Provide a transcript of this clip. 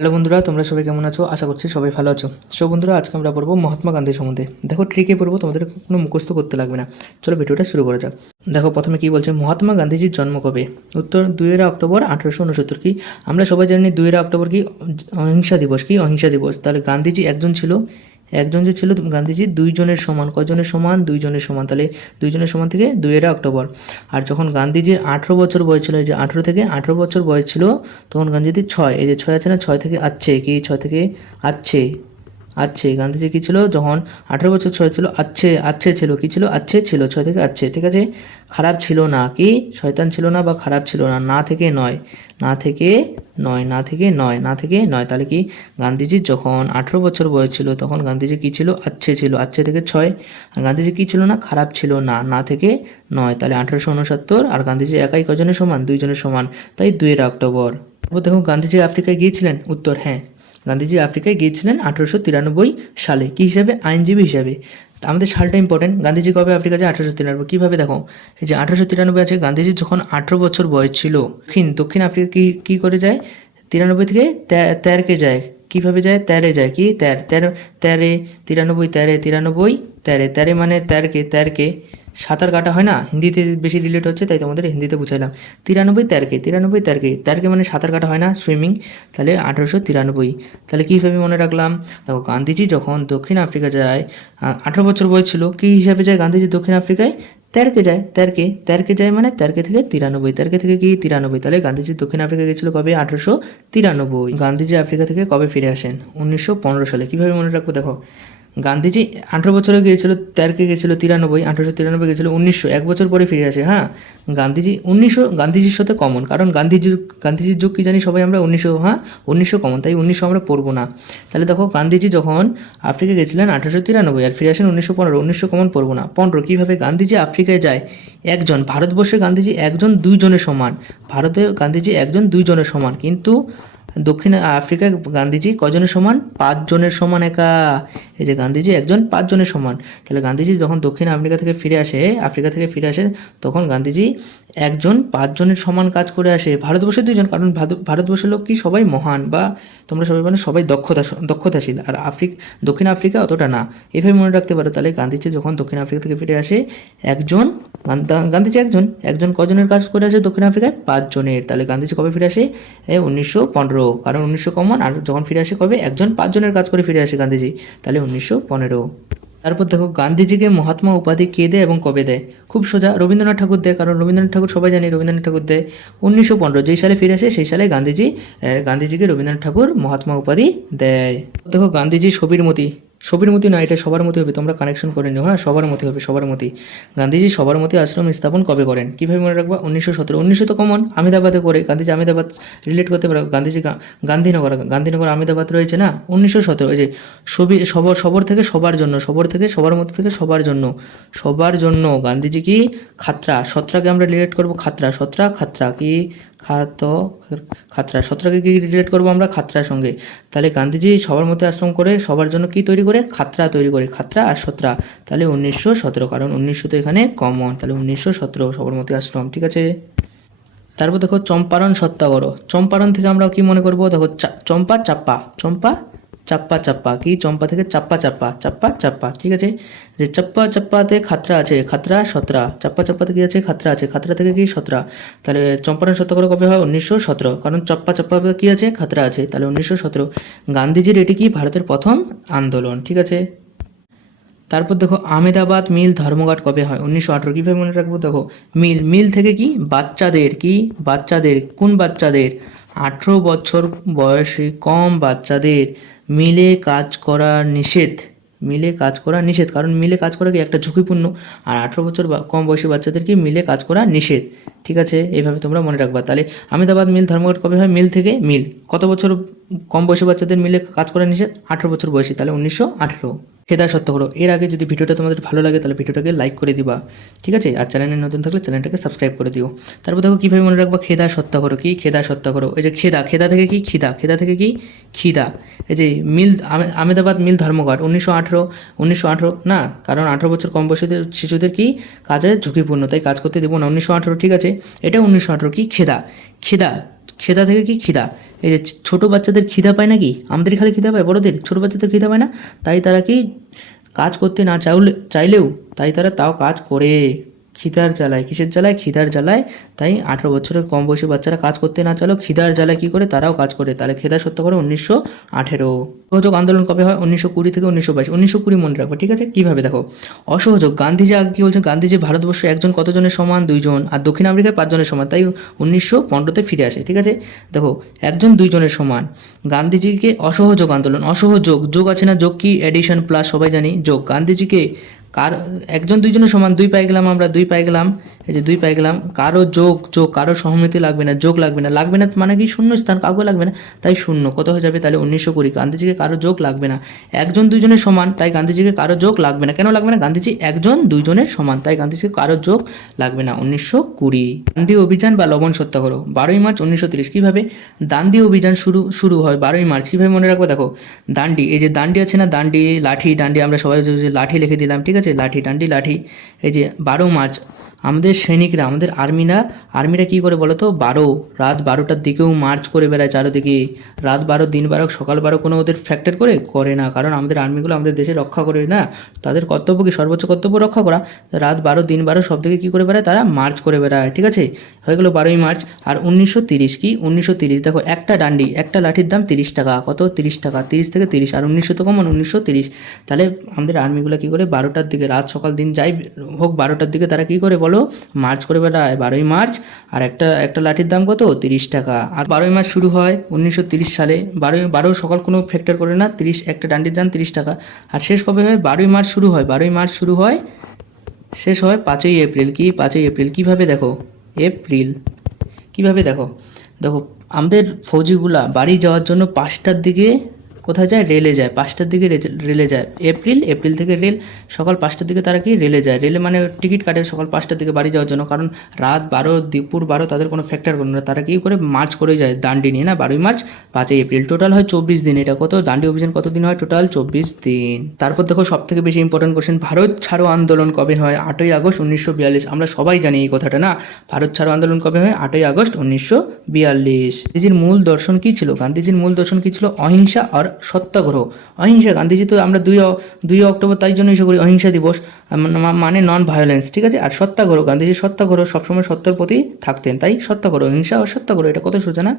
Hello বন্ধুরা, তোমরা সবাই কেমন আছো? আশা করছি সবাই ভালো আছো। সো বন্ধুরা, আজকে আমরা পড়বো মহাত্মা গান্ধী সম্বন্ধে। দেখো, ট্রিকে পড়বো, তোমাদের কোনো মুখস্থ করতে লাগবে না। চলো ভিডিওটা শুরু করা যাক। দেখো, প্রথমে কি বলছে, মহাত্মা গান্ধীজির জন্ম কবে? উত্তর 2 অক্টোবর 1869। কি আমরা সবাই জানি 2 অক্টোবর কি অহিংসা দিবস। কি অহিংসা দিবস? তাহলে গান্ধীজি একজন ছিল, একজন যে ছিল গান্ধীজি দুইজনের সমান। কয়জনের সমান? দুইজনের সমান। তাহলে দুইজনের সমান থেকে 2 অক্টোবর। আর যখন গান্ধীজির 18 বছর বয়স ছিল, এই যে 18 থেকে 18 বছর বয়স ছিল, তখন গান্ধীজির 6, এই যে 6 আছে না, 6 থেকে আছে কি, 6 থেকে আছে আছে গান্ধীজি কি ছিল যখন 18 বছর 6 ছিল, আছে ছিল, কি ছিল, আছে ছিল, 6 থেকে আছে। ঠিক আছে, খারাপ ছিল না, কি শয়তান ছিল না বা খারাপ ছিল না, না থেকে নয়, না থেকে নয়, না থেকে নয়, না থেকে নয়। তাহলে কি গান্ধীজির যখন 18 বছর বয়স ছিল, তখন গান্ধীজি কি ছিল, আছে ছিল, আছে থেকে 6। আর গান্ধীজি কি ছিল না, খারাপ ছিল না, না থেকে নয়। তাহলে 1869। আর গান্ধীজি একাই কজনের সমান? দুইজনের সমান, তাই 2 অক্টোবর। তারপর দেখো, গান্ধীজি আফ্রিকায় গিয়েছিলেন। উত্তর হ্যাঁ, গান্ধীজি আফ্রিকায় গিয়েছিলেন 1893 সালে। কি হিসাবে? আইনজীবী হিসাবে। আমাদের সালটা ইম্পর্টেন্ট। গান্ধীজি কবে আফ্রিকা যায়? 1893। কীভাবে? দেখো, এই যে 1893 আছে, গান্ধীজি যখন 18 বছর বয়স ছিল, দক্ষিণ আফ্রিকা কি করে যায়? 93 থেকে তেরকে যায়। কিভাবে যায়? তেরে যায়। কি তেরে 93, তেরে মানে তেরকে সাঁতার কাটা হয় না, হিন্দিতে বেশি রিলেট হচ্ছে তাই তোমাদের হিন্দিতে বুঝাইলাম। 93 তেরকে মানে সাঁতার কাটা হয় না, সুইমিং। তাহলে 1893। তাহলে কীভাবে মনে রাখলাম? দেখো, গান্ধীজি যখন দক্ষিণ আফ্রিকা যায়, 18 বছর বয়স ছিল, কী হিসাবে যায় গান্ধীজি দক্ষিণ আফ্রিকায়? তেরকে যায়। তেরকে যায় মানে তেরকে থেকে 93, তেরকে থেকে কি 93। তাহলে গান্ধীজি দক্ষিণ আফ্রিকা গেছিল কবে? 1893। গান্ধীজি আফ্রিকা থেকে কবে ফিরে আসেন? 1915 সালে। কীভাবে মনে রাখবো? দেখো, গান্ধীজি 18 বছরে গিয়েছিল, তেরকে গেছিল 93, 1893 গেছিল 1900, 1 বছর পরে ফিরে আসে। হ্যাঁ, গান্ধীজি 1900 গান্ধীজির সাথে কমন, কারণ গান্ধীজির যুগ কি জানি সবাই আমরা 1900। হ্যাঁ, 1900 কমন, তাই 1900 আমরা পড়বো না। তাহলে দেখো, গান্ধীজি যখন আফ্রিকা গেছিলেন 1893 আর ফিরে আসেন 1915, 1900 কমন পড়বো না। 15 কীভাবে গান্ধীজি আফ্রিকায় যায়? একজন, ভারতবর্ষে গান্ধীজি একজন, দুইজনের সমান। ভারতে গান্ধীজি একজন, দুইজনের সমান, কিন্তু দক্ষিণ আফ্রিকায় গান্ধীজি কজনের সমান? 5 জনের সমান একা। এই যে গান্ধীজি একজন, 5 জনের সমান। তাহলে গান্ধীজি যখন দক্ষিণ আফ্রিকা থেকে ফিরে আসে, তখন গান্ধীজি একজন, 5 জনের সমান কাজ করে আসে। ভারতবর্ষের 2জন, কারণ ভারতবর্ষের লোক কি সবাই মহান, বা তোমরা সবাই মানে সবাই দক্ষতাশীল, আর দক্ষিণ আফ্রিকা অতটা না। এভাবে মনে রাখতে পারো। তাহলে গান্ধীজি যখন দক্ষিণ আফ্রিকা থেকে ফিরে আসে, একজন, গান্ধীজি একজন কজনের কাজ করে আসে দক্ষিণ আফ্রিকায়? 5 জনের। তাহলে গান্ধীজি কবে ফিরে আসে? 1915, কারণ 1900 কমন। আর যখন ফিরে আসে কবে? একজন, 5 জনের কাজ করে ফিরে আসে গান্ধীজি, তাহলে 1915। তারপর দেখো, গান্ধীজিকে মহাত্মা উপাধি কে দেয় এবং কবে দেয়? খুব সোজা, রবীন্দ্রনাথ ঠাকুর দেয়, কারণ রবীন্দ্রনাথ ঠাকুর সবাই জানি, রবীন্দ্রনাথ ঠাকুর দেয় 1915। যেই সালে ফিরে আসে সেই সালে গান্ধীজিকে রবীন্দ্রনাথ ঠাকুর মহাত্মা উপাধি দেয়। দেখো, গান্ধীজি সবিরমতি না, এটা সবার মতো হবে, তোমরা কানেকশন করে নিও। হ্যাঁ, সবার মতো হবে, সবার মতো। গান্ধীজি সবরমতী আশ্রম স্থাপন কবে করেন? কীভাবে মনে রাখবা? 1917। 1900 তো কমন, আহমেদাবাদে করে। গান্ধীজি আহমেদাবাদ রিলেট করতে পারো। গান্ধীনগর আহমেদাবাদ রয়েছে না, 1917। এই যে সবর থেকে সবার জন্য, সবার মধ্যে থেকে সবার জন্য গান্ধীজি কি সত্রাকে আমরা রিলেট করবো খাতরা কি সত্রাকে কি রিলেট করবো আমরা? খাতরার সঙ্গে। তাহলে গান্ধীজি সবার মধ্যে আশ্রম করে সবার জন্য কি তৈরি করে? খাতরা তৈরি করে, খাতরা আর সত্রা। তাহলে 1917, কারণ 1900 তো এখানে কমন, তাহলে 1917 সবরমতী আশ্রম। ঠিক আছে। তারপর দেখো, চম্পারণ সত্যাগ্রহ। চম্পারণ থেকে আমরা কি মনে করবো? দেখো, চম্পা চাপ্পা কি চম্পা থেকে চাপ্পা। ঠিক আছে, যে চাপ্পাতে খাতরা আছে, খাতরা সতরা। চাপ্পাতে কি আছে? খাতরা আছে, খাতরা থেকে কি সতরা। তাহলে চম্পারণ সত্যাগ্রহ কবে হয়? 1917, কারণ চাপ্পা কি আছে? খাতরা আছে, তাহলে 1917। গান্ধীজির এটি কি ভারতের প্রথম আন্দোলন। ঠিক আছে। তারপর দেখো, আহমেদাবাদ মিল ধর্মঘট কবে হয়? 1918। কীভাবে মনে রাখবো? দেখো, মিল থেকে কি বাচ্চাদের কোন বাচ্চাদের? 18 বছর বয়সী কম বাচ্চাদের মিলে কাজ করা নিষেধ। কারণ মিলে কাজ করা কি একটা ঝুঁকিপূর্ণ, আর 18 বছর কম বয়সী বাচ্চাদের কি মিলে কাজ করা নিষেধ। ঠিক আছে, এইভাবে তোমরা মনে রাখবা। তাহলে আহমেদাবাদ মিল ধর্মঘট কবে হয়? মিল কত বছর কম বয়সী বাচ্চাদের মিলে কাজ করা নিষেধ? 18 বছর বয়সী, তাহলে 1918। খেদা সত্যাগ্রহ। এর আগে যদি ভিডিওটা তোমাদের ভালো লাগে তাহলে ভিডিওটাকে লাইক করে দিবা। ঠিক আছে, আর চ্যানেলে নতুন থাকলে চ্যানেলটাকে সাবস্ক্রাইব করে দিও। তারপর দেখো, কীভাবে মনে রাখবা? খেদা সত্যাগ্রহ। কি খেদা সত্যাগ্রহ? এই যে খেদা থেকে কি খেদা থেকে কি খিদা। এই যে আহমেদাবাদ মিল ধর্মঘট 1918 না, কারণ 18 বছর কম বয়সীদের শিশুদের কি কাজের ঝুঁকিপূর্ণ, তাই কাজ করতে দেবো না, 1918। ঠিক আছে, এটা 1918। কি খেদা খেদা থেকে কি খিদা, এই যে ছোটো বাচ্চাদের খিদা পায় নাকি, আমাদের খালি খিদা পায় বড়দের, ছোটো বাচ্চাদের খিদা পায় না, তাই তারা কি কাজ করতে না চাইলেও তাই তারা তাও কাজ করে, খিদার জ্বালায়, কিসের জ্বালায়, খিদার জ্বালায়। তাই 18 বছরের কম বয়সী বাচ্চারা কাজ করতে না চাইলেও খিদার জ্বালায় কী করে, তারাও কাজ করে। তাহলে খেদা সত্য করে 1918। অসহযোগ আন্দোলন কবে হয়, 1920 থেকে 1922। 1920 মনে রাখবো, ঠিক আছে। কীভাবে দেখো, অসহযোগ গান্ধীজি আগে কী বলছেন, গান্ধীজি ভারতবর্ষে একজন কতজনের সমান, 2 জন, আর দক্ষিণ আমেরিকায় 5 জনের সমান, তাই 1915-তে ফিরে আসে, ঠিক আছে। দেখো, একজন 2 জনের সমান, গান্ধীজিকে অসহযোগ আন্দোলন, অসহযোগ, যোগ আছে না, যোগ কি, এডিশন প্লাস, সবাই জানি যোগ। গান্ধীজিকে কার, একজন 2 জনের সমান, 2 পাই গেলাম আমরা, 2 পাই গেলাম, এই যে 2 পাই গেলাম, কারো যোগ, কারো সহমতি লাগবে না, যোগ লাগবে না, লাগবে না মানে কি, শূন্য স্থান, কাউকে লাগবে না, তাই শূন্য, কত হয়ে যাবে তাহলে 1920। গান্ধীজিকে কারো যোগ লাগবে না, একজন 2 জনের সমান, তাই গান্ধীজিকে কারো যোগ লাগবে না। কেন লাগবে না, গান্ধীজি একজন 2 জনের সমান, তাই গান্ধীজিকে কারো যোগ লাগবে না, 1920। দান্ডি অভিযান বা লবণ সত্যাগ্রহ, 12ই মার্চ 1930। কীভাবে দান্ডি অভিযান শুরু হয় 12ই মার্চ, কীভাবে মনে রাখবো, দেখো দান্ডি, এই যে দান্ডি আছে না, দান্ডি, লাঠি, দান্ডি, আমরা সবাই লাঠি লিখে দিলাম, ঠিক আছে, লাঠি, দান্ডি, লাঠি। এই যে 12 মার্চ, আমাদের সৈনিকরা, আমাদের আর্মিরা কী করে বলো তো, রাত 12টার দিকেও মার্চ করে বেড়ায় চারোদিকে, রাত 12, দিন 12, সকাল 12, কোনো ওদের ফ্যাক্টর করে না, কারণ আমাদের আর্মিগুলো আমাদের দেশে রক্ষা করে না, তাদের কর্তব্য কি, সর্বোচ্চ কর্তব্য রক্ষা করা। রাত 12, দিন 12 সব দিকে কী করে বেড়ায়, তারা মার্চ করে বেড়ায়, ঠিক আছে। হয়ে গেলো 12ই মার্চ। আর 1930 কি, 1930 দেখো, একটা ডান্ডি, একটা লাঠির দাম 30 টাকা, কত, 30 টাকা, 30 থেকে 30, আর 1900 তো কমন, 1930। তাহলে আমাদের আর্মিগুলো কী করে, 12টার দিকে, রাত সকাল দিন যাই হোক, 12টার দিকে তারা কী করে বলো, মার্চ করে বেড়ায়, 12ই মার্চ। আর একটা লাঠির দাম কত, 30 টাকা। আর 12ই মার্চ শুরু হয় 1930 সালে, 12 সকাল কোনো ফ্যাক্টর করে না, 30, একটা ডান্ডির দাম 30 টাকা। আর শেষ কবে হয়, 12ই মার্চ শুরু হয়, 12ই মার্চ শুরু হয়, শেষ হয় 5ই এপ্রিল। কি, 5ই এপ্রিল। কীভাবে দেখো, এপ্রিল, কীভাবে দেখো, আমাদের ফৌজিগুলা বাড়ি যাওয়ার জন্য 5টার দিকে কোথায় যায়, রেলে যায়, 5টার দিকে রেলে যায়, এপ্রিল থেকে রেল, সকাল 5টার দিকে তারা কি রেলে যায়, রেলে মানে টিকিট কাটে সকাল 5টার দিকে বাড়ি যাওয়ার জন্য, কারণ রাত 12, দুপুর 12 তাদের কোনো ফ্যাক্টর করে না, তারা কী করে মার্চ করে যায় দান্ডি নিয়ে না, 12ই মার্চ, 5ই এপ্রিল, টোটাল হয় 24 দিন। এটা কত, দান্ডি অভিযান কত দিন হয়, টোটাল 24 দিন। তারপর দেখো সব থেকে বেশি ইম্পর্টেন্ট কোশ্চেন, ভারত ছাড়ো আন্দোলন কবে হয়, 8ই আগস্ট 1942। আমরা সবাই জানি এই কথাটা না, ভারত ছাড়ো আন্দোলন কবে হয়, 8ই আগস্ট 1942। গান্ধীজির মূল দর্শন কী ছিল, গান্ধীজির মূল দর্শন কী ছিল, অহিংসা আর সত্যাগ্রহ। অহিংসা, গান্ধীজি তো আমরা 2 অক্টোবর তাই জন্য ইস্যু করি অহিংসা দিবস, মানে নন ভায়োলেন্স, ঠিক আছে। আর সত্যাগ্রহ, গান্ধীজি সত্যাগ্রহ, সবসময় সত্যের প্রতি থাকতেন, তাই সত্যাগ্রহ, অহিংসা আর সত্যাগ্রহ, এটা কত সোজা না।